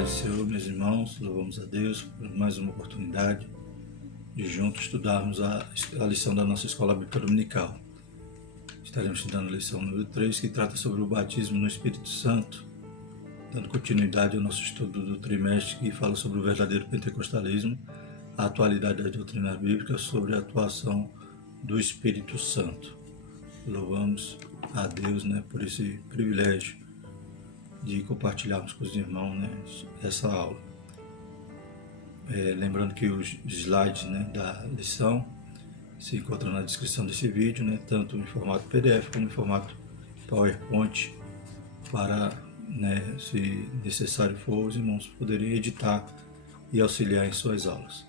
paz do Senhor, meus irmãos, louvamos a Deus por mais uma oportunidade de juntos estudarmos a lição da nossa escola bíblica dominical. Estaremos estudando a lição número 3, que trata sobre o batismo no Espírito Santo, dando continuidade ao nosso estudo do trimestre, que fala sobre o verdadeiro pentecostalismo, a atualidade da doutrina bíblica sobre a atuação do Espírito Santo. Louvamos a Deus, por esse privilégio de compartilharmos com os irmãos, essa aula. Lembrando que os slides, da lição se encontram na descrição desse vídeo, tanto em formato PDF como em formato PowerPoint, para, se necessário for, os irmãos poderem editar e auxiliar em suas aulas.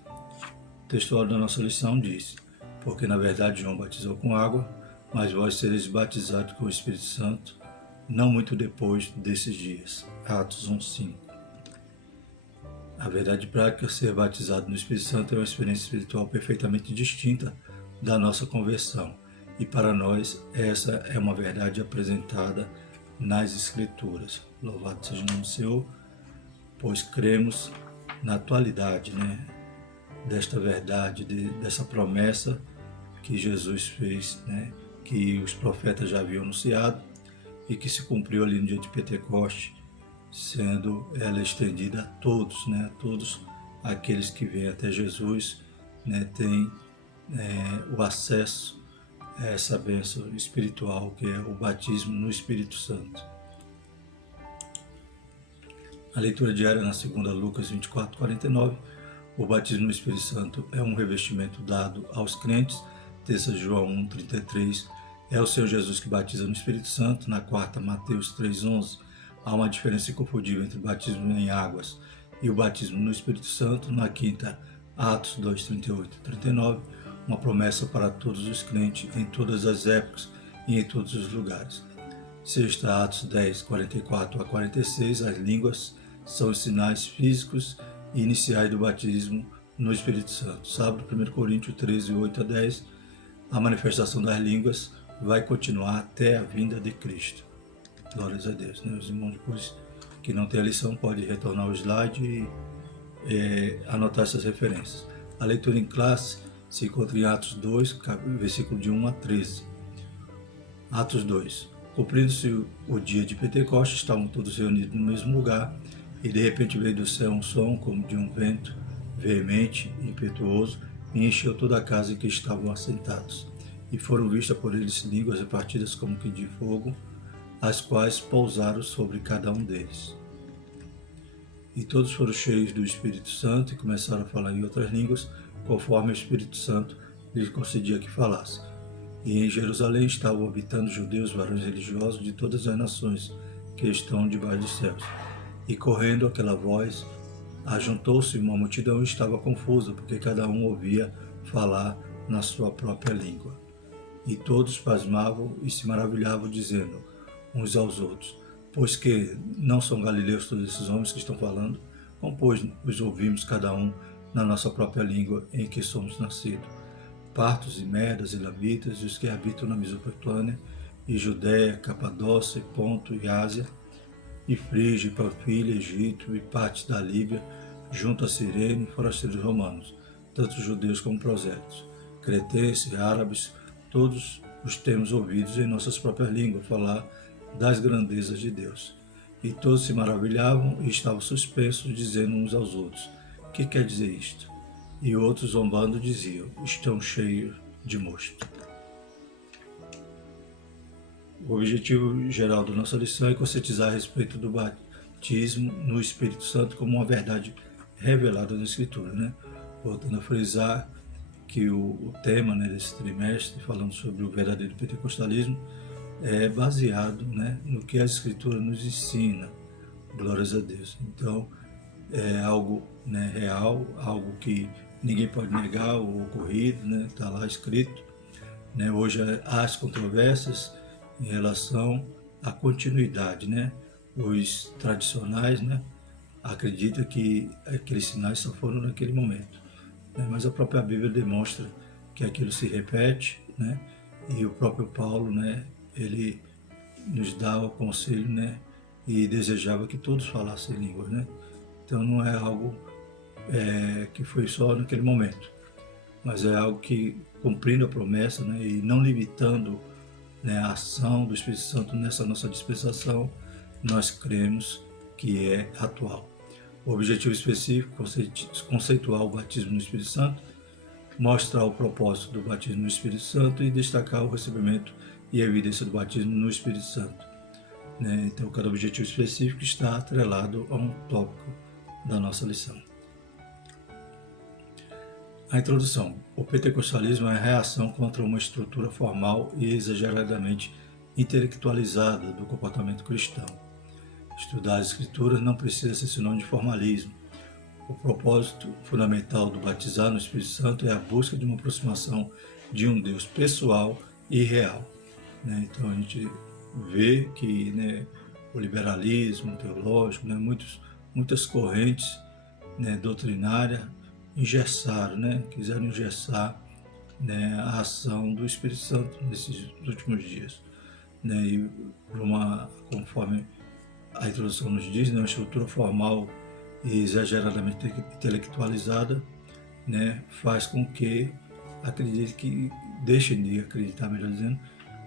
O textual da nossa lição diz: porque na verdade João batizou com água, mas vós sereis batizados com o Espírito Santo não muito depois desses dias. Atos 1:5. A verdade prática, ser batizado no Espírito Santo, é uma experiência espiritual perfeitamente distinta da nossa conversão. E para nós, essa é uma verdade apresentada nas Escrituras. Louvado seja o nome do Senhor, pois cremos na atualidade, desta verdade, dessa promessa que Jesus fez, que os profetas já haviam anunciado, e que se cumpriu ali no dia de Pentecoste, sendo ela estendida a todos, a todos aqueles que vêm até Jesus, têm o acesso a essa bênção espiritual que é o batismo no Espírito Santo. A leitura diária na segunda Lucas 24:49, o batismo no Espírito Santo é um revestimento dado aos crentes. Terça João 1:33, é o Senhor Jesus que batiza no Espírito Santo. Na quarta, Mateus 3:11, há uma diferença inconfundível entre o batismo em águas e o batismo no Espírito Santo. Na quinta, Atos 2:38-39, uma promessa para todos os crentes em todas as épocas e em todos os lugares. Sexta, Atos 10:44-46, as línguas são os sinais físicos e iniciais do batismo no Espírito Santo. Sábado, 1 Coríntios 13:8-10, a manifestação das línguas vai continuar até a vinda de Cristo. Glórias a Deus. Os irmãos, depois que não tem a lição, pode retornar ao slide e anotar essas referências. A leitura em classe se encontra em Atos 2, versículo de 1 a 13. Atos 2. Cumprindo-se o dia de Pentecostes, estavam todos reunidos no mesmo lugar, e de repente veio do céu um som como de um vento veemente e impetuoso, e encheu toda a casa em que estavam assentados. E foram vistas por eles línguas repartidas como que de fogo, as quais pousaram sobre cada um deles. E todos foram cheios do Espírito Santo e começaram a falar em outras línguas, conforme o Espírito Santo lhes concedia que falasse. E em Jerusalém estavam habitando judeus, varões religiosos de todas as nações que estão debaixo dos céus. E correndo aquela voz, ajuntou-se uma multidão e estava confusa, porque cada um ouvia falar na sua própria língua. E todos pasmavam e se maravilhavam, dizendo uns aos outros: pois que não são galileus todos esses homens que estão falando? Como, pois, os ouvimos cada um na nossa própria língua em que somos nascidos? Partos e Medas e Elamitas, e os que habitam na Mesopotâmia, e Judéia, Capadócia, Ponto e Ásia, e Frígia, e Panfilha, Egito, e partes da Líbia, junto a Cirene, forasteiros romanos, tanto judeus como prosélitos, cretenses, árabes, todos os temos ouvidos em nossas próprias línguas falar das grandezas de Deus. E todos se maravilhavam e estavam suspensos, dizendo uns aos outros: que quer dizer isto? E outros, zombando, diziam: estão cheios de mosto. O objetivo geral da nossa lição é conscientizar a respeito do batismo no Espírito Santo como uma verdade revelada na Escritura. Voltando a frisar que o tema desse trimestre, falando sobre o verdadeiro pentecostalismo, é baseado no que a Escritura nos ensina. Glórias a Deus. Então, é algo real, algo que ninguém pode negar, o ocorrido, está lá escrito. Hoje há as controvérsias em relação à continuidade. Os tradicionais acreditam que aqueles sinais só foram naquele momento. Mas a própria Bíblia demonstra que aquilo se repete, e o próprio Paulo, ele nos dá o conselho, e desejava que todos falassem línguas, Então não é algo que foi só naquele momento, mas é algo que, cumprindo a promessa, né, e não limitando, né, a ação do Espírito Santo nessa nossa dispensação, nós cremos que é atual. O objetivo específico, conceituar o batismo no Espírito Santo, mostrar o propósito do batismo no Espírito Santo e destacar o recebimento e a evidência do batismo no Espírito Santo. Né? Então, cada objetivo específico está atrelado a um tópico da nossa lição. A introdução. O pentecostalismo é a reação contra uma estrutura formal e exageradamente intelectualizada do comportamento cristão. Estudar as Escrituras não precisa ser sinônimo de formalismo. O propósito fundamental do batizar no Espírito Santo é a busca de uma aproximação de um Deus pessoal e real. Né? Então a gente vê que, né, o liberalismo teológico, né, muitas correntes, né, doutrinárias engessaram, né, quiseram engessar, né, a ação do Espírito Santo nesses últimos dias. Né, e conforme a introdução nos diz, né, uma estrutura formal e exageradamente intelectualizada, né, faz com que deixem de acreditar, melhor dizendo,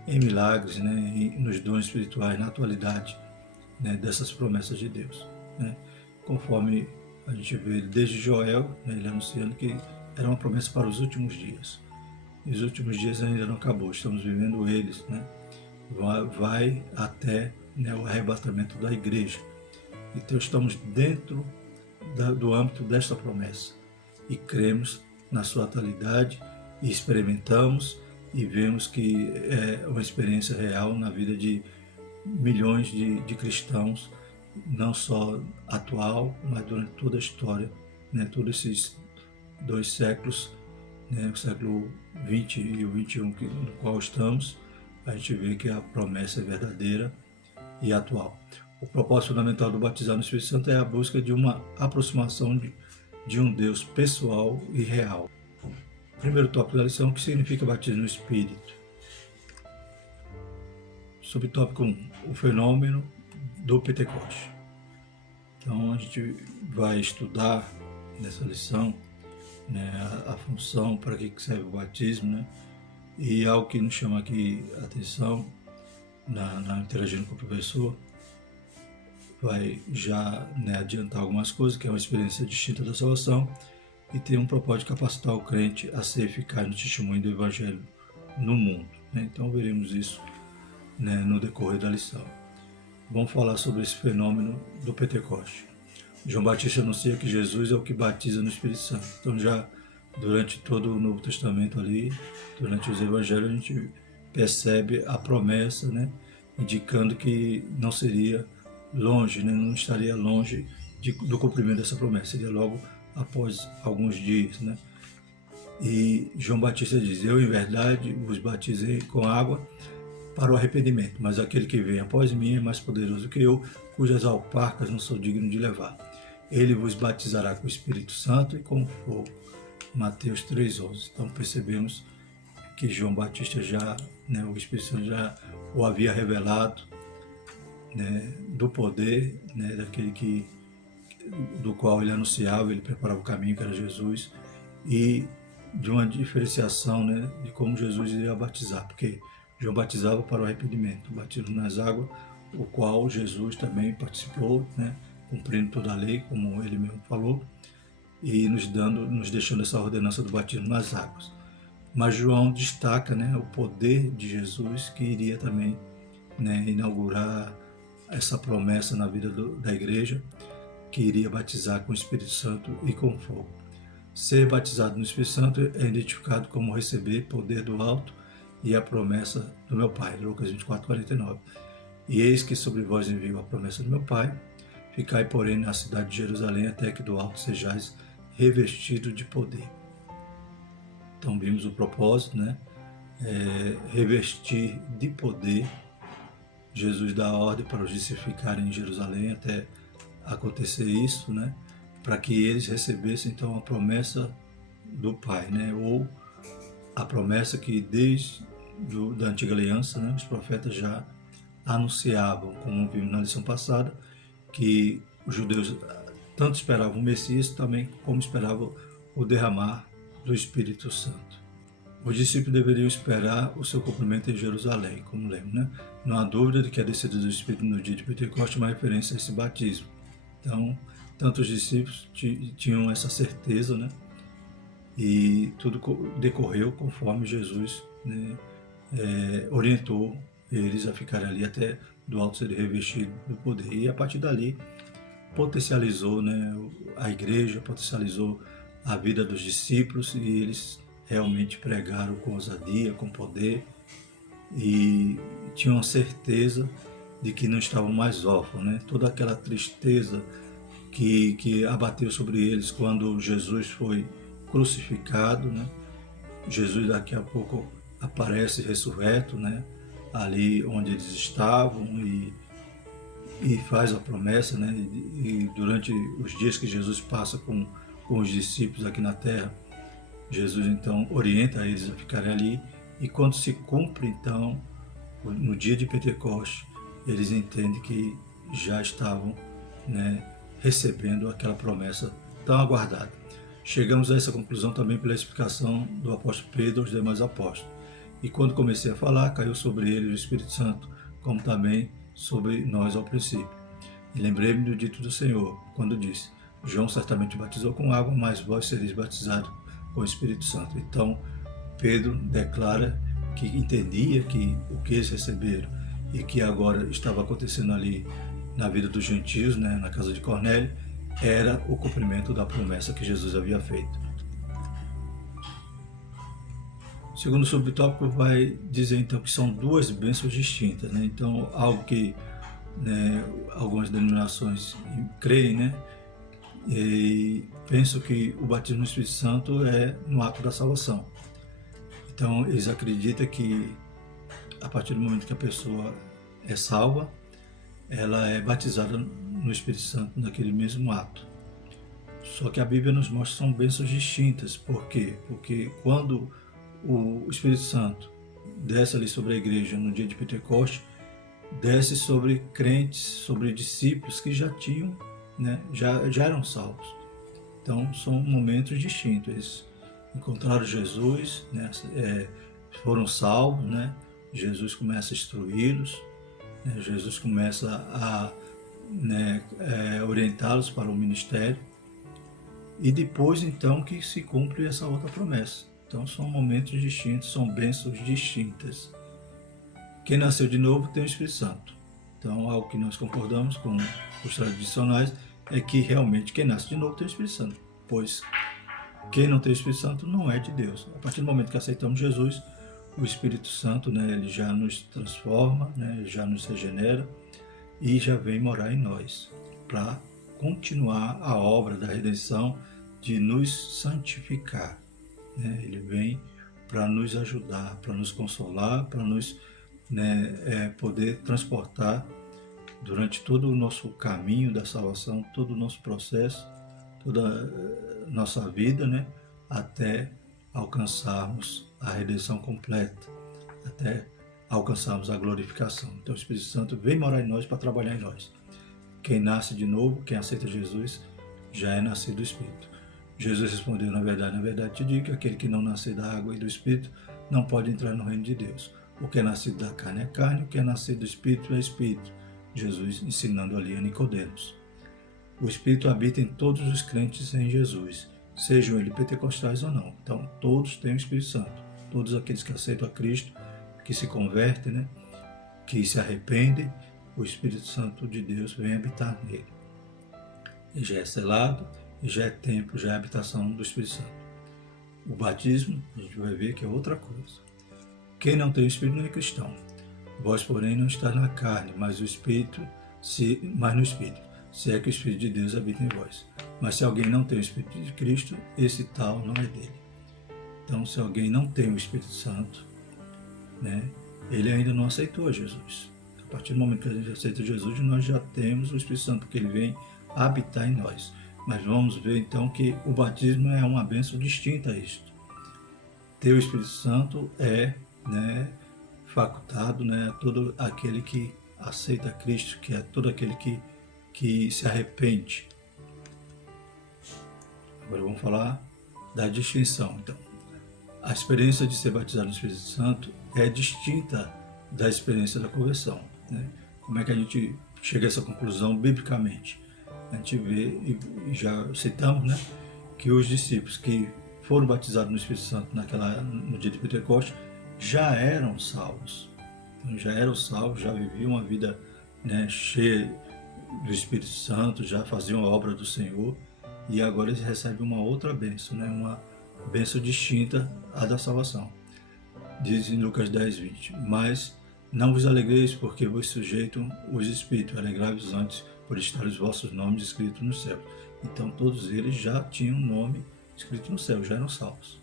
em milagres, né, nos dons espirituais, na atualidade, né, dessas promessas de Deus. Né. Conforme a gente vê desde Joel, né, ele anunciando que era uma promessa para os últimos dias. E os últimos dias ainda não acabou, estamos vivendo eles, né? Vai até, né, o arrebatamento da igreja. Então estamos dentro do âmbito desta promessa e cremos na sua atualidade e experimentamos e vemos que é uma experiência real na vida de milhões de cristãos, não só atual, mas durante toda a história, né, todos esses 2 séculos, né, o século XX e o XXI no qual estamos, a gente vê que a promessa é verdadeira e atual. O propósito fundamental do batizar no Espírito Santo é a busca de uma aproximação de um Deus pessoal e real. Primeiro tópico da lição, o que significa batismo no Espírito? Subtópico 1, o fenômeno do Pentecoste. Então a gente vai estudar nessa lição, né, a função, para que serve o batismo, né, e algo que nos chama aqui a atenção, interagindo com o professor, vai já, né, adiantar algumas coisas, que é uma experiência distinta da salvação e tem um propósito de capacitar o crente a ser eficaz no testemunho do Evangelho no mundo. Né? Então veremos isso, né, no decorrer da lição. Vamos falar sobre esse fenômeno do Pentecoste. João Batista anuncia que Jesus é o que batiza no Espírito Santo. Então já durante todo o Novo Testamento ali, durante os Evangelhos, a gente percebe a promessa, né, indicando que não seria longe, né, não estaria longe do cumprimento dessa promessa, seria logo após alguns dias. Né? E João Batista diz: eu em verdade vos batizei com água para o arrependimento, mas aquele que vem após mim é mais poderoso que eu, cujas alparcas não sou digno de levar. Ele vos batizará com o Espírito Santo e com fogo. Mateus 3,11. Então percebemos que João Batista já, né, o Espírito Santo já o havia revelado, né, do poder, né, do qual ele anunciava, ele preparava o caminho, que era Jesus, e de uma diferenciação, né, de como Jesus iria batizar, porque João batizava para o arrependimento, o batismo nas águas, o qual Jesus também participou, né, cumprindo toda a lei, como ele mesmo falou, e nos deixando essa ordenança do batismo nas águas. Mas João destaca, né, o poder de Jesus, que iria também, né, inaugurar essa promessa na vida da igreja, que iria batizar com o Espírito Santo e com fogo. Ser batizado no Espírito Santo é identificado como receber poder do alto e a promessa do meu Pai, Lucas 24:49. E eis que sobre vós envio a promessa do meu Pai, ficai, porém, na cidade de Jerusalém, até que do alto sejais revestido de poder. Então vimos o propósito, né? Revestir de poder. Jesus dá a ordem para os discípulos ficarem em Jerusalém até acontecer isso, né? Para que eles recebessem então a promessa do Pai, né? Ou a promessa que desde da antiga aliança, né, os profetas já anunciavam, como vimos na lição passada, que os judeus tanto esperavam o Messias, também como esperavam o derramar do Espírito Santo. Os discípulos deveriam esperar o seu cumprimento em Jerusalém, como lemos, né? Não há dúvida de que a descida do Espírito no dia de Pentecostes é uma referência a esse batismo. Então, tanto os discípulos tinham essa certeza, né? E tudo decorreu conforme Jesus, né, orientou eles a ficarem ali até do alto ser revestido do poder. E a partir dali potencializou, né, a igreja, potencializou a vida dos discípulos, e eles realmente pregaram com ousadia, com poder, e tinham certeza de que não estavam mais órfãos, né? Toda aquela tristeza que abateu sobre eles quando Jesus foi crucificado, né? Jesus daqui a pouco aparece ressurreto, né? Ali onde eles estavam, e faz a promessa, né? E durante os dias que Jesus passa com os discípulos aqui na terra, Jesus então orienta eles a ficarem ali, e quando se cumpre então no dia de Pentecostes, eles entendem que já estavam, né, recebendo aquela promessa tão aguardada. Chegamos a essa conclusão também pela explicação do apóstolo Pedro aos demais apóstolos. E quando comecei a falar, caiu sobre eles o Espírito Santo, como também sobre nós ao princípio. E lembrei-me do dito do Senhor, quando disse: João certamente batizou com água, mas vós sereis batizados com o Espírito Santo. Então, Pedro declara que entendia que o que eles receberam e que agora estava acontecendo ali na vida dos gentios, né, na casa de Cornélio, era o cumprimento da promessa que Jesus havia feito. O segundo subtópico vai dizer então que são duas bênçãos distintas, né? Então, algo que, né, algumas denominações creem, né, e pensam que o batismo no Espírito Santo é no ato da salvação. Então, eles acreditam que a partir do momento que a pessoa é salva, ela é batizada no Espírito Santo naquele mesmo ato. Só que a Bíblia nos mostra que são bênçãos distintas. Por quê? Porque quando o Espírito Santo desce ali sobre a igreja no dia de Pentecostes, desce sobre crentes, sobre discípulos que já tinham, né, já eram salvos. Então são momentos distintos. Eles encontraram Jesus, né, foram salvos, né? Jesus começa a instruí-los, né? Jesus começa a, né, orientá-los para o ministério, e depois então que se cumpre essa outra promessa. Então são momentos distintos, são bênçãos distintas. Quem nasceu de novo tem o Espírito Santo. Então, algo que nós concordamos com os tradicionais é que realmente quem nasce de novo tem o Espírito Santo, pois quem não tem o Espírito Santo não é de Deus. A partir do momento que aceitamos Jesus, o Espírito Santo, né, ele já nos transforma, né, já nos regenera e já vem morar em nós para continuar a obra da redenção, de nos santificar, né? Ele vem para nos ajudar, para nos consolar, para nos, né, poder transportar durante todo o nosso caminho da salvação, todo o nosso processo, toda a nossa vida, né, até alcançarmos a redenção completa, até alcançarmos a glorificação. Então o Espírito Santo vem morar em nós para trabalhar em nós. Quem nasce de novo, quem aceita Jesus, já é nascido do Espírito. Jesus respondeu: na verdade te digo que aquele que não nascer da água e do Espírito não pode entrar no reino de Deus. O que é nascido da carne é carne, o que é nascido do Espírito é Espírito. Jesus ensinando ali a Nicodemos. O Espírito habita em todos os crentes em Jesus, sejam eles pentecostais ou não. Então, todos têm o Espírito Santo. Todos aqueles que aceitam a Cristo, que se convertem, né, que se arrependem, o Espírito Santo de Deus vem habitar nele. E já é selado, e já é templo, já é habitação do Espírito Santo. O batismo, a gente vai ver que é outra coisa. Quem não tem o Espírito não é cristão. Vós, porém, não está na carne, mas no Espírito, se é que o Espírito de Deus habita em vós. Mas se alguém não tem o Espírito de Cristo, esse tal não é dele. Então, se alguém não tem o Espírito Santo, né, ele ainda não aceitou Jesus. A partir do momento que a gente aceita Jesus, nós já temos o Espírito Santo, porque ele vem habitar em nós. Mas vamos ver então que o batismo é uma bênção distinta a isto. Ter o Espírito Santo é, né, facultado, né, a todo aquele que aceita Cristo, que é todo aquele que se arrepende. Agora vamos falar da distinção. Então, a experiência de ser batizado no Espírito Santo é distinta da experiência da conversão, né? Como é que a gente chega a essa conclusão biblicamente? A gente vê, e já citamos, né, que os discípulos que foram batizados no Espírito Santo no dia de Pentecostes já eram salvos. Então, já eram salvos, já viviam uma vida, né, cheia do Espírito Santo, já faziam a obra do Senhor, e agora eles recebem uma outra bênção, né, uma bênção distinta à da salvação. Diz em Lucas 10:20, mas não vos alegreis porque vos sujeitam os Espíritos, alegrai-vos antes por estar os vossos nomes escritos no céu. Então todos eles já tinham o nome escrito no céu, já eram salvos.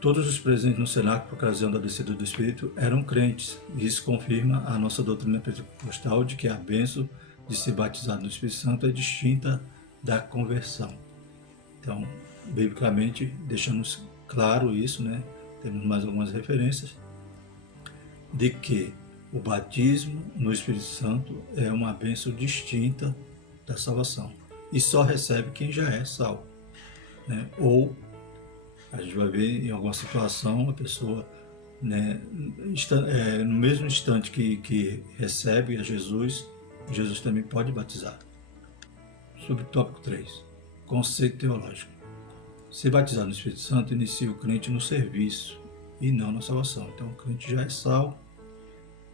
Todos os presentes no cenáculo, por ocasião da descida do Espírito, eram crentes. E isso confirma a nossa doutrina pentecostal de que a bênção de ser batizado no Espírito Santo é distinta da conversão. Então, biblicamente, deixamos claro isso, né? Temos mais algumas referências de que o batismo no Espírito Santo é uma bênção distinta da salvação. E só recebe quem já é salvo, né? Ou a gente vai ver em alguma situação a pessoa, né, no mesmo instante que recebe a Jesus, Jesus também pode batizar. Sobre o tópico 3, conceito teológico. Ser batizado no Espírito Santo inicia o crente no serviço e não na salvação. Então o crente já é salvo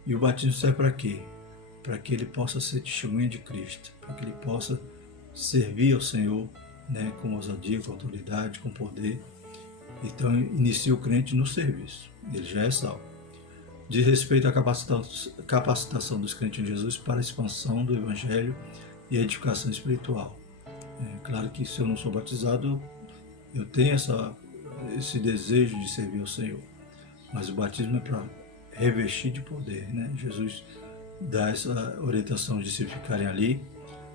e o batismo serve para quê? Para que ele possa ser testemunha de Cristo, para que ele possa servir ao Senhor, né, com ousadia, com autoridade, com poder. Então inicia o crente no serviço, ele já é salvo. Diz respeito à capacitação dos crentes em Jesus para a expansão do Evangelho e a edificação espiritual. É claro que se eu não sou batizado, eu tenho esse desejo de servir ao Senhor, mas o batismo é para revestir de poder, né? Jesus dá essa orientação de se ficarem ali,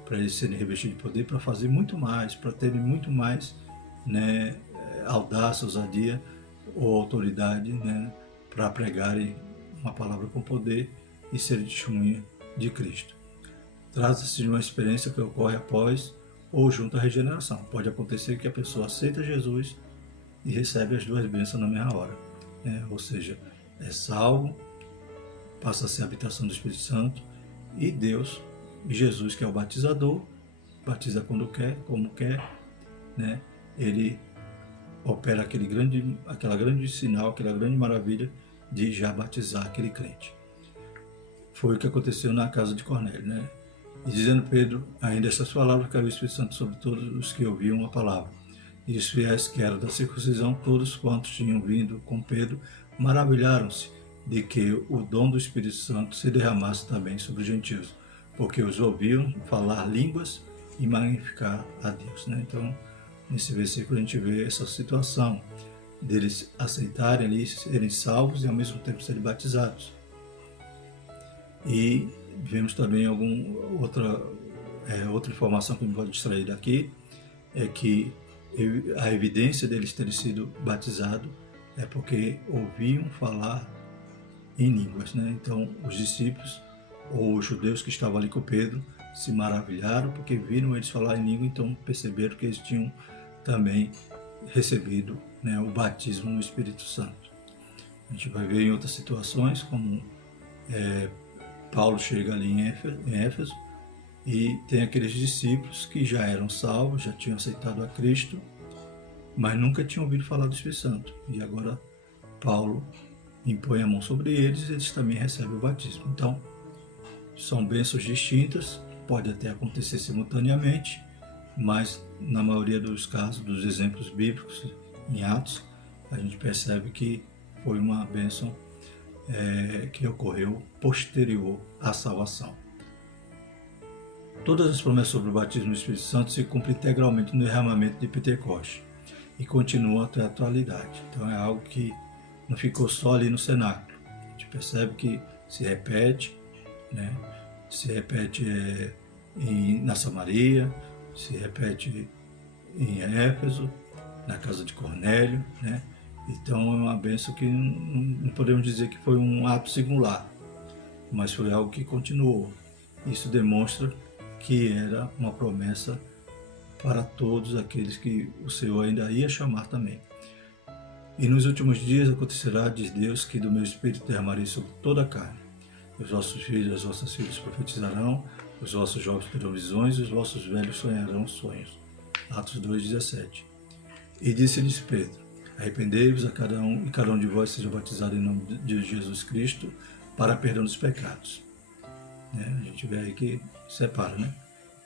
para eles serem revestidos de poder, para fazer muito mais, para terem muito mais, né, audácia, ousadia ou autoridade, né, para pregarem uma palavra com poder e serem testemunha de Cristo. Trata-se de uma experiência que ocorre após ou junto à regeneração. Pode acontecer que a pessoa aceita Jesus e recebe as duas bênçãos na mesma hora, né? Ou seja, é salvo, passa a ser a habitação do Espírito Santo, e Deus, e Jesus, que é o batizador, batiza quando quer, como quer, né? Ele opera aquela grande sinal, aquela grande maravilha de já batizar aquele crente. Foi o que aconteceu na casa de Cornélio, né? E dizendo Pedro, ainda essas palavras, caiu o Espírito Santo sobre todos os que ouviam a palavra. E os fiéis que eram da circuncisão, todos quantos tinham vindo com Pedro, maravilharam-se de que o dom do Espírito Santo se derramasse também sobre os gentios, porque os ouviam falar línguas e magnificar a Deus, né? Então, nesse versículo a gente vê essa situação deles aceitarem ali, serem salvos e ao mesmo tempo serem batizados. E vemos também outra informação que me pode extrair daqui, é que a evidência deles terem sido batizados é porque ouviam falar em línguas, né? Então os discípulos ou os judeus que estavam ali com Pedro se maravilharam porque viram eles falar em língua, então perceberam que eles tinham também recebido, né, o batismo no Espírito Santo. A gente vai ver em outras situações, como Paulo chega ali em Éfeso e tem aqueles discípulos que já eram salvos, já tinham aceitado a Cristo, mas nunca tinham ouvido falar do Espírito Santo. E agora Paulo impõe a mão sobre eles e eles também recebem o batismo. Então, são bênçãos distintas, pode até acontecer simultaneamente, mas na maioria dos casos, dos exemplos bíblicos em Atos, a gente percebe que foi uma bênção que ocorreu posterior à salvação. Todas as promessas sobre o batismo no Espírito Santo se cumprem integralmente no derramamento de Pentecostes e continuam até a atualidade. Então é algo que não ficou só ali no cenáculo. A gente percebe que se repete, né? Se repete na Samaria, se repete em Éfeso, na casa de Cornélio, né? Então é uma bênção que não podemos dizer que foi um ato singular, mas foi algo que continuou. Isso demonstra que era uma promessa para todos aqueles que o Senhor ainda ia chamar também. E nos últimos dias acontecerá, diz Deus, que do meu Espírito derramarei sobre toda a carne. Os vossos filhos e as vossas filhas profetizarão, os vossos jovens terão visões e os vossos velhos sonharão sonhos. Atos 2,17. E disse-lhes Pedro: arrependei-vos a cada um, e cada um de vós seja batizado em nome de Jesus Cristo para perdão dos pecados. A gente vê aí que separa, né?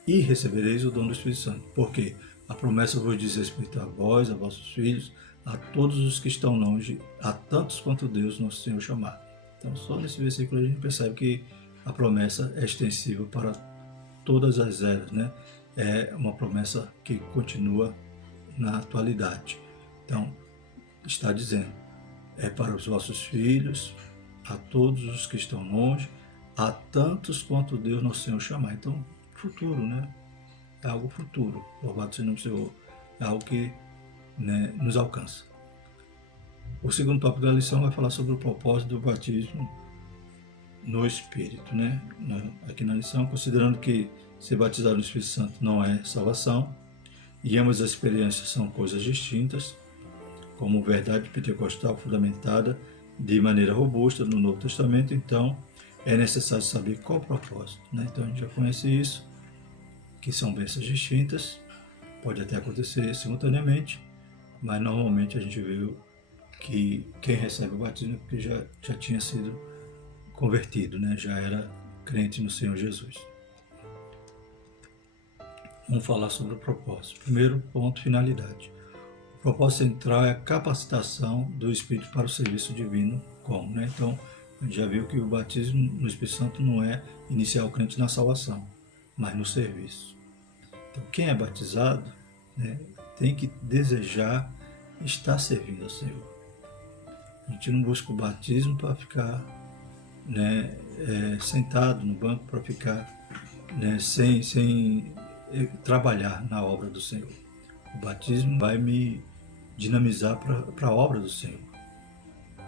E recebereis o dom do Espírito Santo. Porque a promessa vos diz respeito a vós, a vossos filhos, a todos os que estão longe, a tantos quanto Deus, nosso Senhor, chamar. Então, só nesse versículo a gente percebe que a promessa é extensiva para todas as eras, né? É uma promessa que continua na atualidade. Então, está dizendo, é para os vossos filhos, a todos os que estão longe, a tantos quanto Deus, nosso Senhor, chamar. Então, futuro, né? É algo futuro. Louvado seja o nome do Senhor. É algo que, né, nos alcança. O segundo tópico da lição vai falar sobre o propósito do batismo no Espírito, né? Aqui na lição, considerando que ser batizado no Espírito Santo não é salvação, e ambas as experiências são coisas distintas, como verdade pentecostal fundamentada de maneira robusta no Novo Testamento, então é necessário saber qual o propósito, né? Então a gente já conhece isso, que são bênçãos distintas, pode até acontecer simultaneamente, mas normalmente a gente vê que quem recebe o batismo é porque já tinha sido convertido, né? Já era crente no Senhor Jesus. Vamos falar sobre o propósito. Primeiro ponto, finalidade. O propósito central é a capacitação do Espírito para o serviço divino. Como, né? Então, a gente já viu que o batismo no Espírito Santo não é iniciar o crente na salvação, mas no serviço. Então, quem é batizado, né, tem que desejar estar servindo ao Senhor. A gente não busca o batismo para ficar, né, sentado no banco, para ficar, né, sem trabalhar na obra do Senhor. O batismo vai me dinamizar para a obra do Senhor.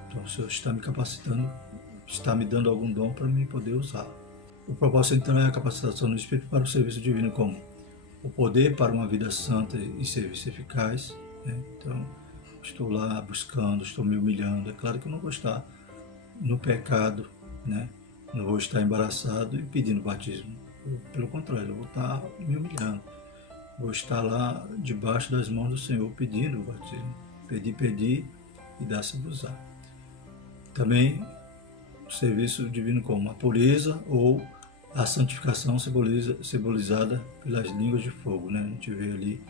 Então o Senhor está me capacitando, está me dando algum dom para mim poder usar. O propósito então é a capacitação do Espírito para o serviço divino, como o poder para uma vida santa e serviço eficaz, né? Então estou lá buscando, estou me humilhando. É claro que eu não vou estar no pecado, né? Não vou estar embaraçado e pedindo batismo. Pelo contrário, eu vou estar me humilhando. Vou estar lá debaixo das mãos do Senhor pedindo o batismo. Pedir e dar-se-vos-á. Também o serviço divino como a pureza ou a santificação simbolizada pelas línguas de fogo, né? A gente vê ali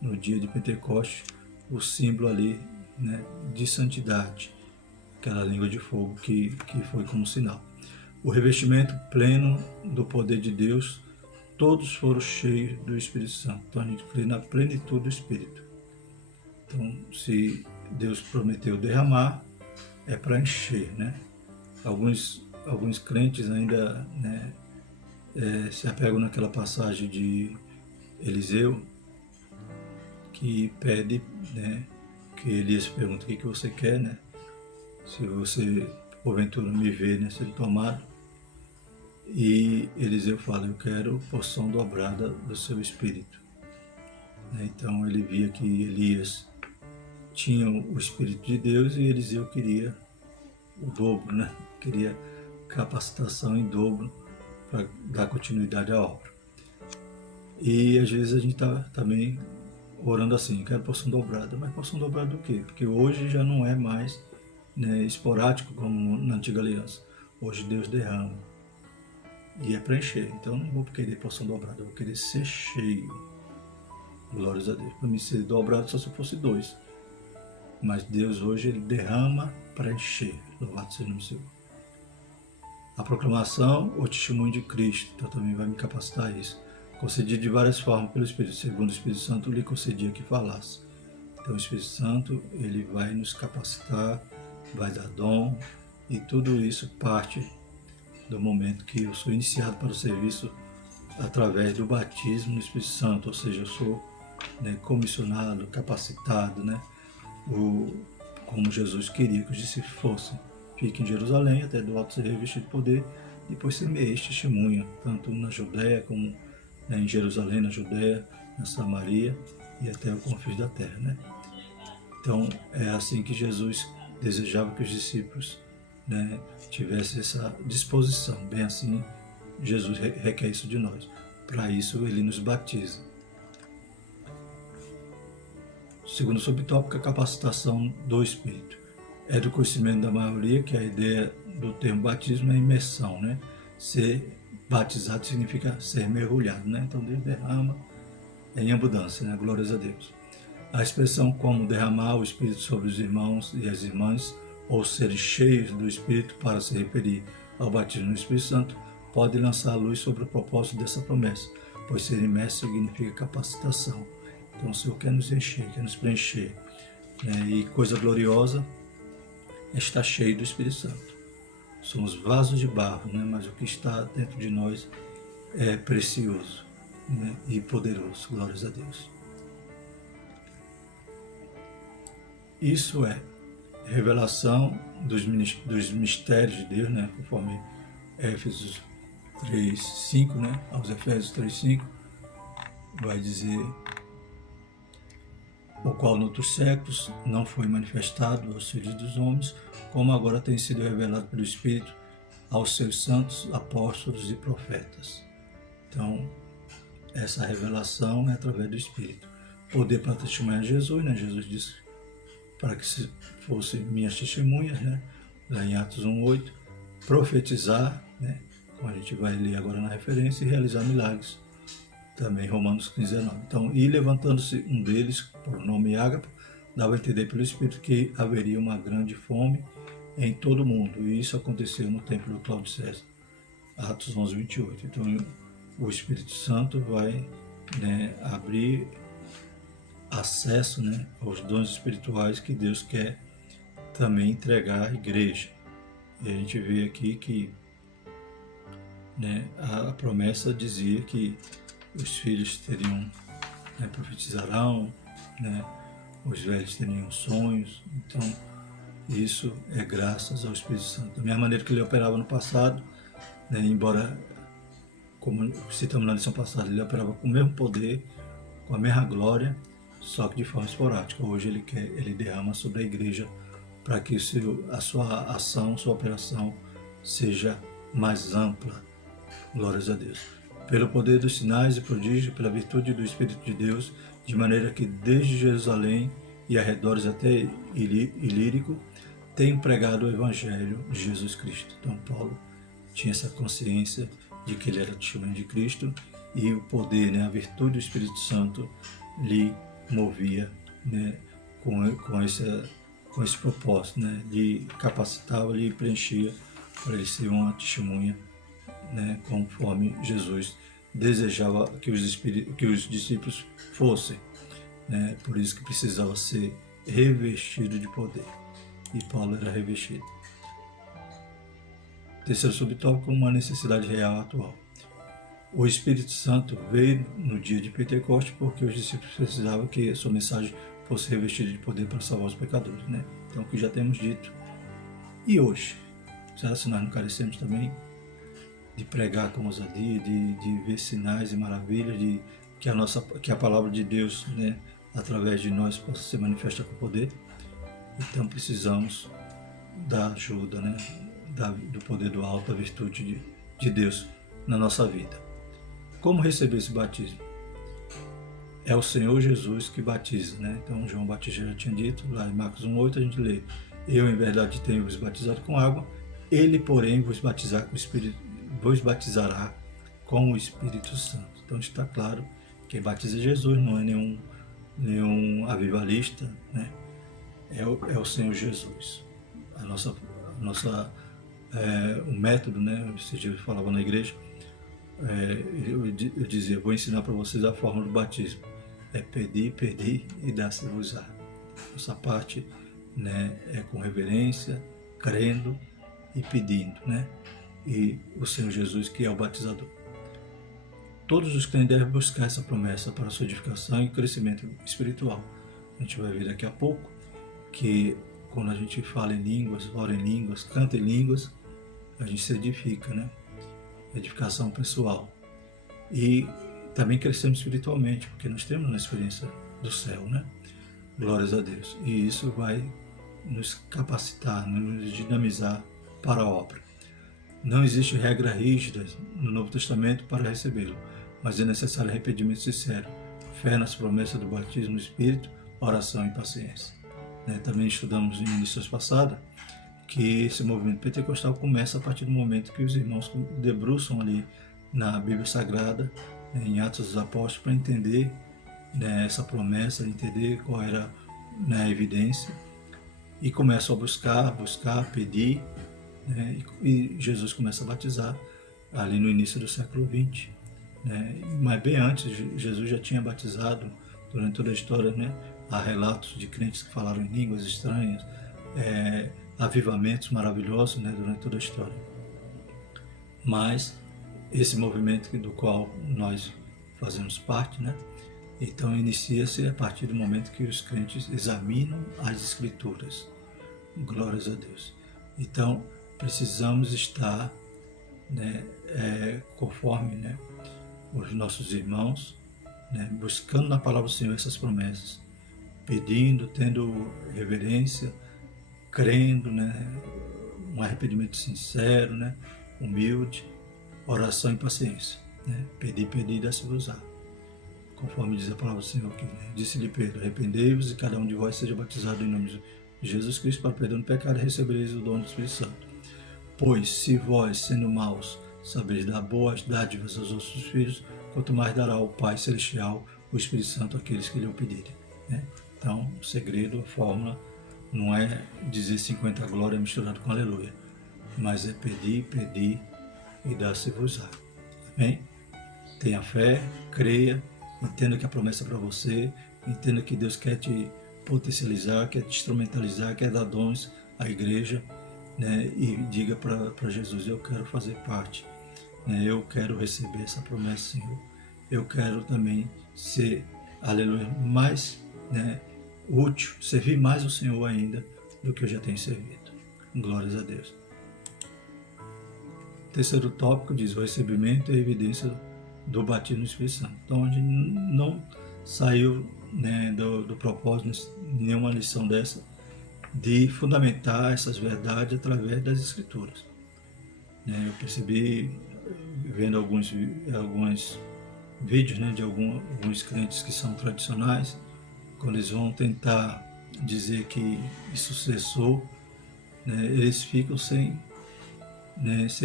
no dia de Pentecostes o símbolo ali, né, de santidade, aquela língua de fogo que foi como sinal. O revestimento pleno do poder de Deus, todos foram cheios do Espírito Santo. Então a gente crê na plenitude do Espírito. Então, se Deus prometeu derramar, é para encher, né? Alguns crentes ainda, né, se apegam naquela passagem de Eliseu, que pede, né, que Elias pergunta o que você quer, né? Se você, porventura, me vê, né, sendo tomado. E Eliseu fala, eu quero porção dobrada do seu espírito. Então ele via que Elias tinha o Espírito de Deus e Eliseu queria o dobro, né? Queria capacitação em dobro para dar continuidade à obra. E às vezes a gente está também orando assim, quero porção dobrada. Mas porção dobrada do quê? Porque hoje já não é mais, né, esporádico como na antiga aliança. Hoje Deus derrama. E é para encher. Então eu não vou querer porção dobrada, eu vou querer ser cheio. Glórias a Deus. Para mim ser dobrado só se fosse 2. Mas Deus hoje ele derrama para encher. Louvado seja o nome do Senhor. A proclamação ou testemunho de Cristo. Então também vai me capacitar a isso. Concedido de várias formas pelo Espírito. Segundo o Espírito Santo lhe concedia que falasse. Então o Espírito Santo ele vai nos capacitar, vai dar dom. E tudo isso parte do momento que eu sou iniciado para o serviço através do batismo no Espírito Santo, ou seja, eu sou, né, comissionado, capacitado, né, como Jesus queria que os discípulos fossem. Fique em Jerusalém, até do alto ser revestido de poder, depois semeie testemunha, tanto na Judéia como, né, em Jerusalém, na Judéia, na Samaria e até o confins da terra, né? Então, é assim que Jesus desejava que os discípulos, né, tivessem essa disposição. Bem assim, Jesus requer isso de nós. Para isso, ele nos batiza. Segundo subtópico, a capacitação do Espírito. É do conhecimento da maioria que a ideia do termo batismo é imersão, né? Ser batizado significa ser mergulhado, né? Então, Deus derrama em abundância, né? Glórias a Deus. A expressão como derramar o Espírito sobre os irmãos e as irmãs, ou serem cheios do Espírito para se referir ao batismo no Espírito Santo, pode lançar a luz sobre o propósito dessa promessa, pois ser imerso significa capacitação. Então o Senhor quer nos encher, quer nos preencher, né? E coisa gloriosa é estar cheio do Espírito Santo. Somos vasos de barro, né? Mas o que está dentro de nós é precioso, né? E poderoso. Glórias a Deus. Isso é revelação dos mistérios de Deus, né? Conforme Éfesos 3:5, né? Aos Efésios 3:5, vai dizer: o qual noutros séculos não foi manifestado aos filhos dos homens, como agora tem sido revelado pelo Espírito aos seus santos apóstolos e profetas. Então, essa revelação é através do Espírito. Poder para testemunhar Jesus, né? Jesus disse para que fossem minhas testemunhas, né? Lá em Atos 1:8, profetizar, né? Como a gente vai ler agora na referência, e realizar milagres. Também Romanos 15:19. Então, e levantando-se um deles, por nome Ágapo, dava a entender pelo Espírito que haveria uma grande fome em todo o mundo. E isso aconteceu no templo do Cláudio César. Atos 11:28. Então, o Espírito Santo vai, né, abrir acesso, né, aos dons espirituais que Deus quer também entregar à igreja. E a gente vê aqui que, né, a promessa dizia que os filhos teriam, né, profetizarão, né, os velhos teriam sonhos. Então, isso é graças ao Espírito Santo. Da mesma maneira que ele operava no passado, né, embora, como citamos na lição passada, ele operava com o mesmo poder, com a mesma glória, só que de forma esporádica. Hoje ele derrama sobre a igreja para que a sua ação, sua operação seja mais ampla. Glórias a Deus. Pelo poder dos sinais e prodígios, pela virtude do Espírito de Deus, de maneira que desde Jerusalém e arredores até Ilírico, tem pregado o Evangelho de Jesus Cristo. Então Paulo tinha essa consciência de que ele era testemunho de Cristo e o poder, né, a virtude do Espírito Santo lhe movia, né, com esse propósito, né, lhe capacitava, lhe preenchia para ele ser uma testemunha, né, conforme Jesus desejava que os discípulos fossem, né, por isso que precisava ser revestido de poder, e Paulo era revestido. Terceiro subtópico, uma necessidade real atual. O Espírito Santo veio no dia de Pentecostes porque os discípulos precisavam que a sua mensagem fosse revestida de poder para salvar os pecadores, né? Então, o que já temos dito. E hoje? Será que nós não carecemos também de pregar com ousadia, de ver sinais e maravilhas, que a palavra de Deus, né, através de nós, possa ser manifesta com poder? Então, precisamos da ajuda, né, do poder do alto, da virtude de Deus na nossa vida. Como receber esse batismo? É o Senhor Jesus que batiza, né? Então, João Batista já tinha dito, lá em Marcos 1:8 a gente lê: eu em verdade tenho vos batizado com água, ele porém vos batizará com o Espírito Santo. Então está claro, quem batiza Jesus não é nenhum avivalista, né? É o Senhor Jesus. O método, né? Esse dia eu falava na igreja, eu dizia: vou ensinar para vocês a forma do batismo. É pedir e dar-se-vos-á. Nossa parte, né, é com reverência, crendo e pedindo, né? E o Senhor Jesus, que é o batizador. Todos os crentes devem buscar essa promessa para a sua edificação e crescimento espiritual. A gente vai ver daqui a pouco que quando a gente fala em línguas, ora em línguas, canta em línguas, a gente se edifica, né? Edificação pessoal. E também crescemos espiritualmente, porque nós temos uma experiência do céu, né? Glórias a Deus. E isso vai nos capacitar, nos dinamizar para a obra. Não existe regra rígida no Novo Testamento para recebê-lo, mas é necessário arrependimento sincero, fé nas promessas do batismo no Espírito, oração e paciência. Também estudamos em lições passadas que esse movimento pentecostal começa a partir do momento que os irmãos debruçam ali na Bíblia Sagrada, em Atos dos Apóstolos, para entender essa promessa, entender qual era a evidência, e começam a buscar, pedir, e Jesus começa a batizar ali no início do século XX. Mas bem antes, Jesus já tinha batizado durante toda a história. Há relatos de crentes que falaram em línguas estranhas, avivamentos maravilhosos durante toda a história. Mas esse movimento do qual nós fazemos parte, então inicia-se a partir do momento que os crentes examinam as Escrituras. Glórias a Deus. Então, precisamos estar conforme os nossos irmãos, buscando na palavra do Senhor essas promessas, pedindo, tendo reverência, crendo, um arrependimento sincero, humilde, oração e paciência. Pedir e dá-se-vos-á. Conforme diz a palavra do Senhor aqui. Disse-lhe Pedro: arrependei-vos e cada um de vós seja batizado em nome de Jesus Cristo para o perdão do pecado, e recebereis o dom do Espírito Santo. Pois se vós, sendo maus, sabeis dar boas dádivas aos vossos filhos, quanto mais dará o Pai Celestial o Espírito Santo àqueles que lhe o pedirem. Então, o segredo, a fórmula, não é dizer 50 glória misturado com aleluia, mas é pedir e dar-se-vos-á. Amém? Tenha fé, creia, entenda que a promessa é para você, entenda que Deus quer te potencializar, quer te instrumentalizar, quer dar dons à igreja, e diga para Jesus: eu quero fazer parte, eu quero receber essa promessa, Senhor. Eu quero também ser, aleluia, mais útil, servir mais o Senhor ainda do que eu já tenho servido. Glórias a Deus. Terceiro tópico diz: o recebimento e a evidência do batismo no Espírito Santo. Então, a gente não saiu do propósito, nenhuma lição dessa, de fundamentar essas verdades através das Escrituras. Eu percebi, vendo alguns vídeos de alguns crentes que são tradicionais, quando eles vão tentar dizer que isso cessou, eles ficam sem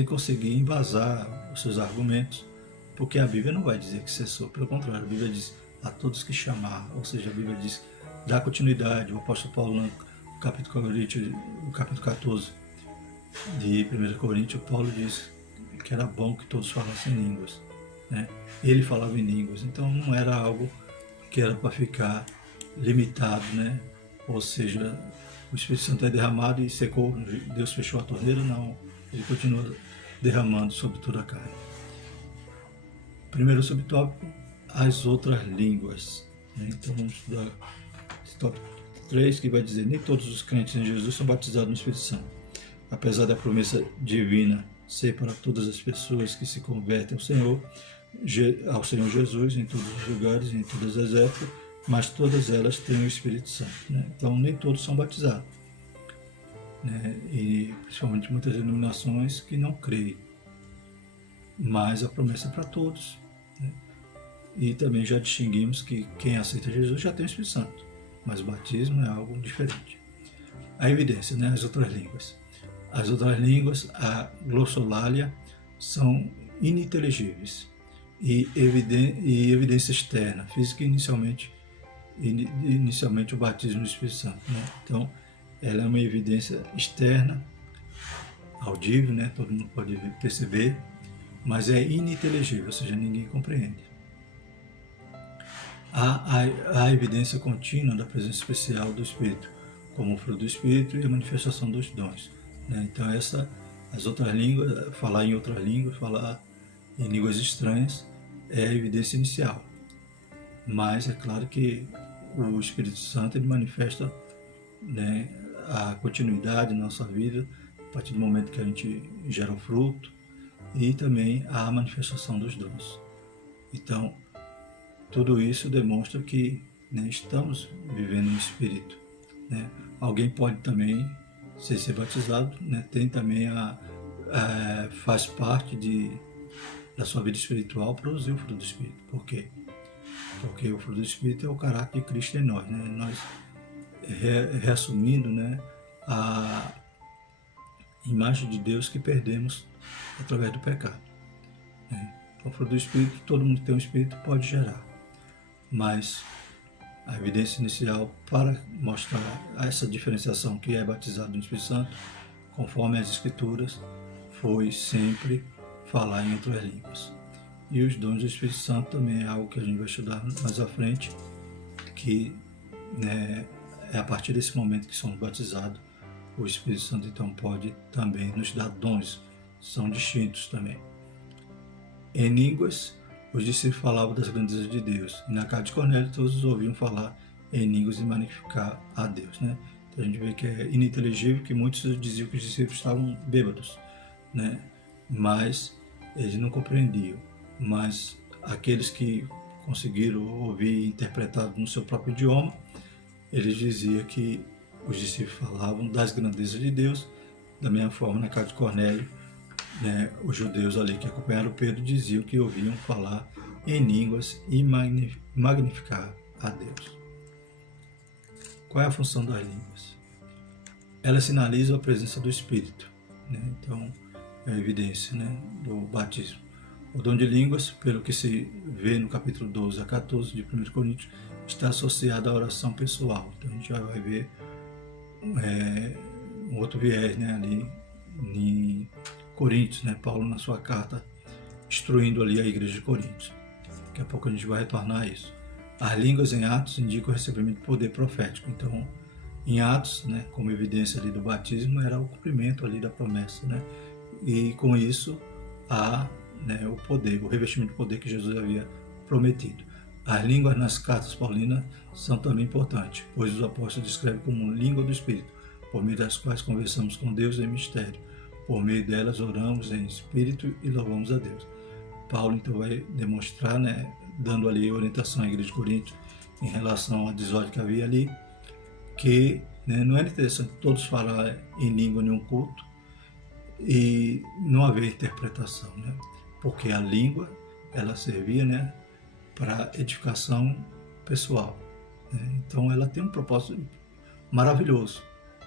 conseguir embasar os seus argumentos, porque a Bíblia não vai dizer que cessou, pelo contrário, a Bíblia diz: a todos que chamar, ou seja, a Bíblia diz, dá continuidade. O apóstolo Paulo, no capítulo 14 de 1 Coríntios, Paulo diz que era bom que todos falassem línguas. Ele falava em línguas, então não era algo que era para ficar limitado, ou seja, o Espírito Santo é derramado e secou, Deus fechou a torneira. Não, ele continua derramando sobre toda a carne. Primeiro subtópico: as outras línguas. Então vamos estudar esse tópico 3, que vai dizer: nem todos os crentes em Jesus são batizados no Espírito Santo. Apesar da promessa divina ser para todas as pessoas que se convertem ao Senhor Jesus, em todos os lugares, em todas as épocas, mas todas elas têm o Espírito Santo. Então nem todos são batizados. E principalmente muitas denominações que não creem. Mas a promessa é para todos. E também já distinguimos que quem aceita Jesus já tem o Espírito Santo, mas o batismo é algo diferente. A evidência, as outras línguas. As outras línguas, a glossolalia, são ininteligíveis e evidência externa, física, inicialmente o batismo do Espírito Santo. Então, ela é uma evidência externa, audível, todo mundo pode perceber, mas é ininteligível, ou seja, ninguém compreende. Há a evidência contínua da presença especial do Espírito, como o fruto do Espírito e a manifestação dos dons. Então, as outras línguas, falar em outras línguas, falar em línguas estranhas, é a evidência inicial. Mas é claro que o Espírito Santo ele manifesta a continuidade na nossa vida a partir do momento que a gente gera o fruto, e também a manifestação dos dons. Então, tudo isso demonstra que, né, estamos vivendo em espírito, né? Alguém pode também, sem ser batizado, né, tem também faz parte da sua vida espiritual produzir o fruto do Espírito. Por quê? Porque o fruto do Espírito é o caráter de Cristo em nós, né? Nós reassumindo, né, a imagem de Deus que perdemos através do pecado, né? O fruto do Espírito, todo mundo que tem um Espírito pode gerar, mas a evidência inicial para mostrar essa diferenciação que é batizado no Espírito Santo, conforme as Escrituras, foi sempre falar em outras línguas. E os dons do Espírito Santo também é algo que a gente vai estudar mais à frente, que, né, é a partir desse momento que somos batizados, o Espírito Santo então pode também nos dar dons, são distintos também. Em línguas, os discípulos falavam das grandezas de Deus, e na casa de Cornélio todos ouviam falar em línguas e magnificar a Deus, né? Então a gente vê que é ininteligível, que muitos diziam que os discípulos estavam bêbados, né? Mas eles não compreendiam. Mas aqueles que conseguiram ouvir e interpretar no seu próprio idioma, eles diziam que os discípulos falavam das grandezas de Deus. Da mesma forma, na casa de Cornélio, né, os judeus ali que acompanharam Pedro diziam que ouviam falar em línguas e magnificar a Deus. Qual é a função das línguas? Elas sinalizam a presença do Espírito, né? Então, é a evidência, né, do batismo. O dom de línguas, pelo que se vê no capítulo 12 a 14 de 1 Coríntios, está associado à oração pessoal. Então a gente já vai ver um outro viés, né, ali em Coríntios, né, Paulo na sua carta instruindo ali a igreja de Coríntios. Daqui a pouco a gente vai retornar a isso. As línguas em Atos indicam o recebimento de poder profético. Então, em Atos, né, como evidência ali do batismo, era o cumprimento ali da promessa, né, e com isso há, né, o poder, o revestimento de poder que Jesus havia prometido. As línguas nas cartas paulinas são também importantes, pois os apóstolos descrevem como língua do Espírito, por meio das quais conversamos com Deus em mistério. Por meio delas oramos em Espírito e louvamos a Deus. Paulo então vai demonstrar, né, dando ali orientação à igreja de Corinto em relação à desordem que havia ali, que, né, não era interessante todos falar em língua em um culto e não haver interpretação, né? Porque a língua ela servia, né, para edificação pessoal, né? Então ela tem um propósito maravilhoso,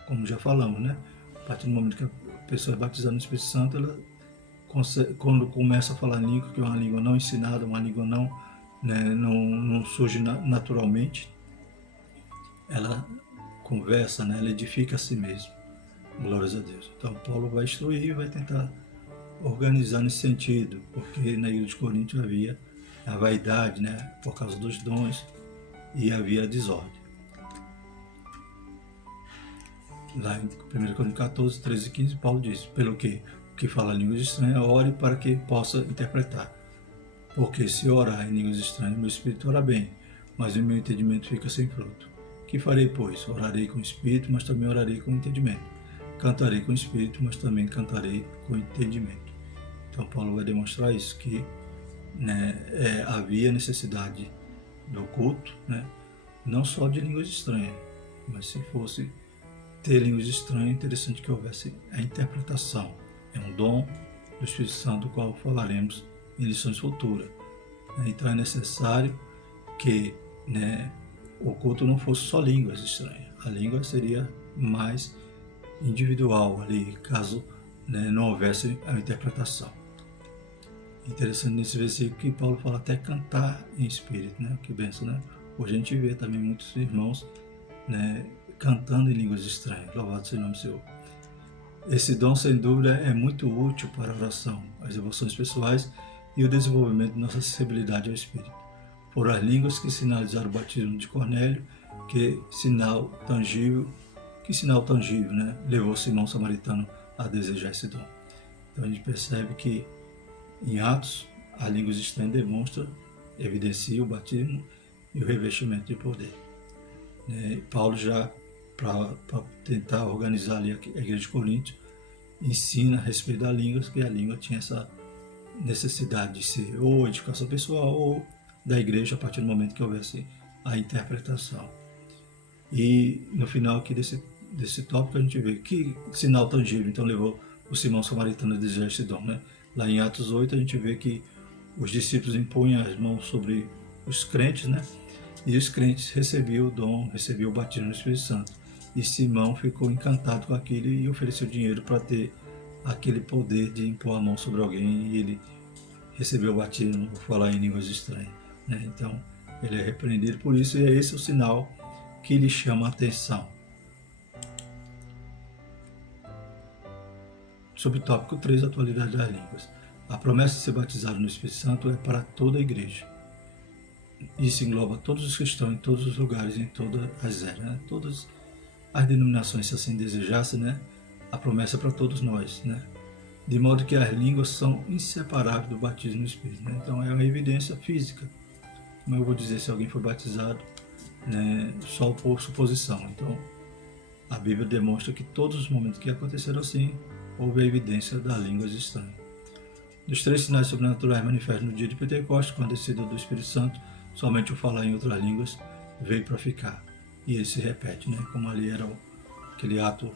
como já falamos, né? A partir do momento que a pessoa é batizada no Espírito Santo, ela quando começa a falar língua, que é uma língua não ensinada, uma língua não, né, não surge naturalmente, ela conversa, né, ela edifica a si mesma. Glórias a Deus. Então Paulo vai instruir e vai tentar organizar nesse sentido, porque na igreja de Corinto havia a vaidade, né, por causa dos dons, e havia a desordem. Lá em 1 Coríntios 14, 13 e 15, Paulo diz: pelo que o que fala línguas estranhas, ore para que possa interpretar. Porque se orar em línguas estranhas, meu espírito ora bem, mas o meu entendimento fica sem fruto. Que farei, pois? Orarei com o espírito, mas também orarei com o entendimento. Cantarei com o espírito, mas também cantarei com o entendimento. Então Paulo vai demonstrar isso, que, né, havia necessidade do culto, né, não só de línguas estranhas, mas se fosse ter línguas estranhas, é interessante que houvesse a interpretação. É um dom do Espírito Santo, do qual falaremos em lições futuras. Então é necessário que, né, o culto não fosse só línguas estranhas. A língua seria mais individual ali, caso, né, não houvesse a interpretação. Interessante nesse versículo que Paulo fala até cantar em espírito, né? Que benção, né? Hoje a gente vê também muitos irmãos, né, cantando em línguas estranhas. Louvado seja o nome do Senhor. Esse dom, sem dúvida, é muito útil para a oração, as devoções pessoais e o desenvolvimento de nossa sensibilidade ao Espírito. Foram as línguas que sinalizaram o batismo de Cornélio, que sinal tangível, né, levou Simão Samaritano a desejar esse dom. Então a gente percebe que em Atos, as línguas estranhas demonstram, evidencia o batismo e o revestimento de poder. Paulo já, para tentar organizar ali a igreja de Corinto, ensina a respeito da língua, que a língua tinha essa necessidade de ser ou edificação pessoal ou da igreja a partir do momento que houvesse a interpretação. E no final aqui desse tópico a gente vê que sinal tangível então levou o Simão Samaritano a desejar esse dom, né? Lá em Atos 8 a gente vê que os discípulos impunham as mãos sobre os crentes, né? E os crentes recebiam o dom, recebiam o batismo no Espírito Santo. E Simão ficou encantado com aquilo e ofereceu dinheiro para ter aquele poder de impor a mão sobre alguém, e ele recebeu o batismo por falar em línguas estranhas, né? Então ele é repreendido por isso, e é esse o sinal que lhe chama a atenção. Sobre o tópico 3, atualidade das línguas. A promessa de ser batizado no Espírito Santo é para toda a igreja. Isso engloba todos os cristãos em todos os lugares, em todas as eras, né? Todas as denominações, se assim desejassem, né? A promessa é para todos nós, né? De modo que as línguas são inseparáveis do batismo no Espírito, né? Então é uma evidência física. Como eu vou dizer se alguém foi batizado, né, só por suposição? Então a Bíblia demonstra que todos os momentos que aconteceram assim, houve a evidência das línguas estranhas. Dos 3 sinais sobrenaturais manifestos no dia de Pentecostes, com a descida do Espírito Santo, somente o falar em outras línguas veio para ficar. E ele se repete, né? Como ali era aquele ato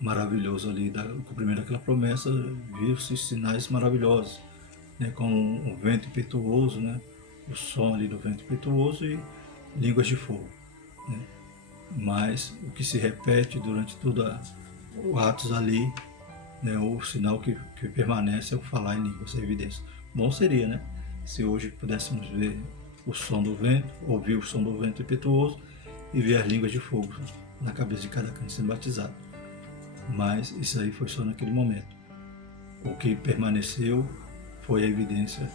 maravilhoso ali, o cumprimento daquela promessa, viu-se sinais maravilhosos, né? Com um vento impetuoso, né? O som ali do vento impetuoso e línguas de fogo, né? Mas o que se repete durante todo o atos ali, né, o sinal que permanece é o falar em línguas, é evidência. Bom seria, né, se hoje pudéssemos ver o som do vento, ouvir o som do vento impetuoso e ver as línguas de fogo na cabeça de cada crente sendo batizado. Mas isso aí foi só naquele momento. O que permaneceu foi a evidência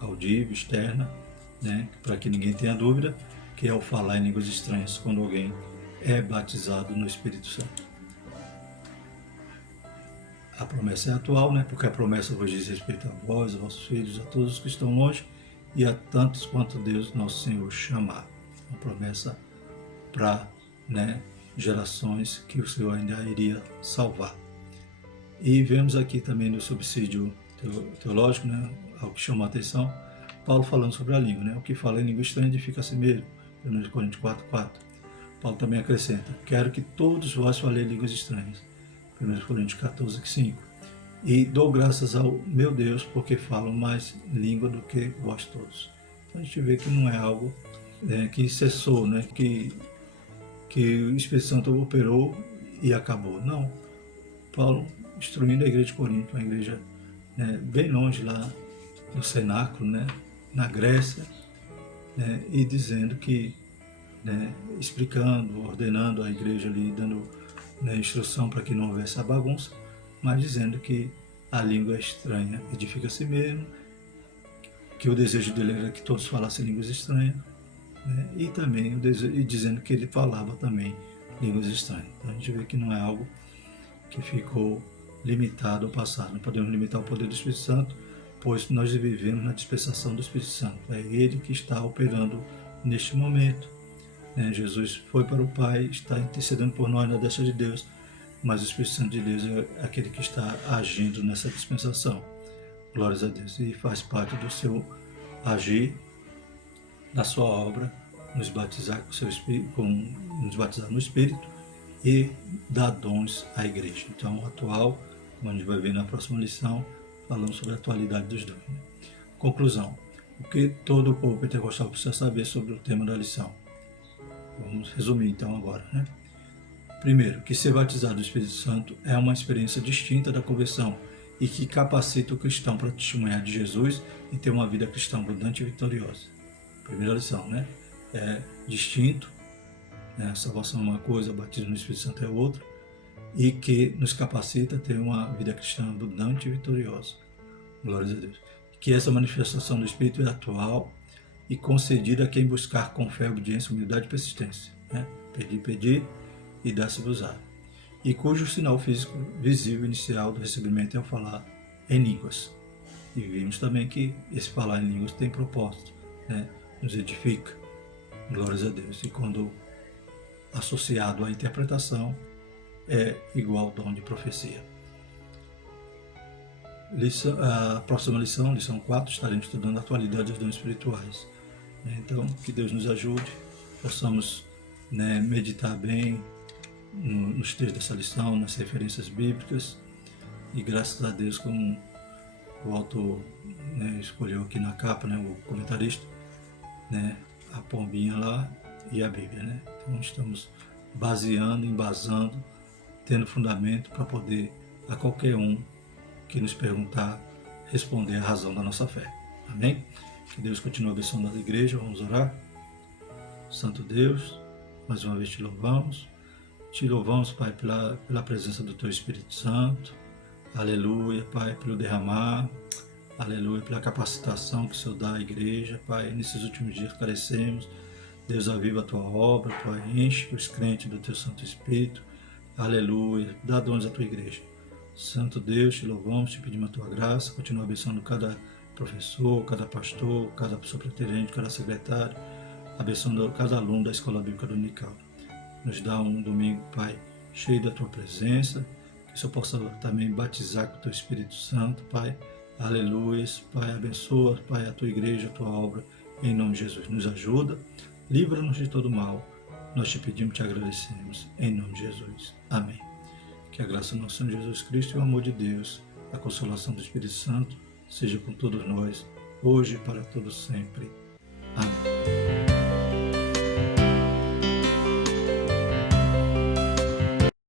audível, externa, né, para que ninguém tenha dúvida, que é o falar em línguas estranhas quando alguém é batizado no Espírito Santo. A promessa é atual, né? Porque a promessa vos diz respeito a vós, a vossos filhos, a todos os que estão longe e a tantos quanto Deus, nosso Senhor, chamar. Uma promessa para, né, gerações que o Senhor ainda iria salvar. E vemos aqui também no subsídio teológico, né, ao que chama a atenção, Paulo falando sobre a língua, né? O que fala em língua estranha edifica a si mesmo, 1 Coríntios 4:4. Paulo também acrescenta: quero que todos vós falem línguas estranhas, 1 Coríntios 14:5. E dou graças ao meu Deus, porque falo mais língua do que vós todos. Então a gente vê que não é algo, né, que cessou, né, que o Espírito Santo operou e acabou. Não. Paulo instruindo a igreja de Corinto, uma igreja, né, bem longe lá do cenáculo, né, na Grécia, né, e dizendo que, né, explicando, ordenando a igreja ali, dando, né, instrução para que não houvesse a bagunça, mas dizendo que a língua é estranha edifica a si mesmo, que o desejo dele era que todos falassem línguas estranhas, né, e também e dizendo que ele falava também línguas estranhas. Então a gente vê que não é algo que ficou limitado ao passado. Não podemos limitar o poder do Espírito Santo, pois nós vivemos na dispensação do Espírito Santo. É ele que está operando neste momento. Jesus foi para o Pai, está intercedendo por nós na destra de Deus, mas o Espírito Santo de Deus é aquele que está agindo nessa dispensação. Glórias a Deus. E faz parte do seu agir, da sua obra, nos batizar com seu Espírito, nos batizar no Espírito e dar dons à igreja. Então, atual, como a gente vai ver na próxima lição, falando sobre a atualidade dos dons. Conclusão. O que todo o povo pentecostal precisa saber sobre o tema da lição? Vamos resumir então agora, né? Primeiro, que ser batizado no Espírito Santo é uma experiência distinta da conversão e que capacita o cristão para testemunhar de Jesus e ter uma vida cristã abundante e vitoriosa. Primeira lição, né? É distinto, né? A salvação é uma coisa, o batismo no Espírito Santo é outra, e que nos capacita a ter uma vida cristã abundante e vitoriosa. Glórias a Deus. Que essa manifestação do Espírito é atual e concedida a quem buscar com fé, obediência, humildade e persistência, né? Pedir e dar-se-vos-á. E cujo sinal físico visível inicial do recebimento é o falar em línguas. E vimos também que esse falar em línguas tem propósito, né? Nos edifica. Glórias a Deus. E quando associado à interpretação, é igual ao dom de profecia. A próxima lição, lição 4, estaremos estudando a atualidade dos dons espirituais. Então, que Deus nos ajude, possamos, meditar bem nos textos dessa lição, nas referências bíblicas, e graças a Deus, como o autor, escolheu aqui na capa, o comentarista, a pombinha lá e a Bíblia. Então, estamos embasando, tendo fundamento para poder, a qualquer um que nos perguntar, responder a razão da nossa fé. Amém? Que Deus continue abençoando a igreja. Vamos orar. Santo Deus, mais uma vez te louvamos. Te louvamos, Pai, pela presença do Teu Espírito Santo. Aleluia, Pai, pelo derramar. Aleluia, pela capacitação que o Senhor dá à igreja. Pai, nesses últimos dias carecemos. Deus, aviva a Tua obra, Pai. Enche os crentes do Teu Santo Espírito. Aleluia. Dá dons à Tua igreja. Santo Deus, te louvamos, te pedimos a Tua graça. Continua abençoando cada professor, cada pastor, cada superintendente, cada secretário. Abençoando cada aluno da Escola Bíblica Dominical. Nos dá um domingo, Pai, cheio da Tua presença, que o Senhor possa também batizar com o Teu Espírito Santo, Pai. Aleluia, Pai, abençoa, Pai, a Tua igreja, a Tua obra, em nome de Jesus. Nos ajuda, livra-nos de todo mal. Nós te pedimos, te agradecemos, em nome de Jesus. Amém. Que a graça do nosso Senhor Jesus Cristo e o amor de Deus, a consolação do Espírito Santo, seja com todos nós, hoje e para todos sempre. Amém.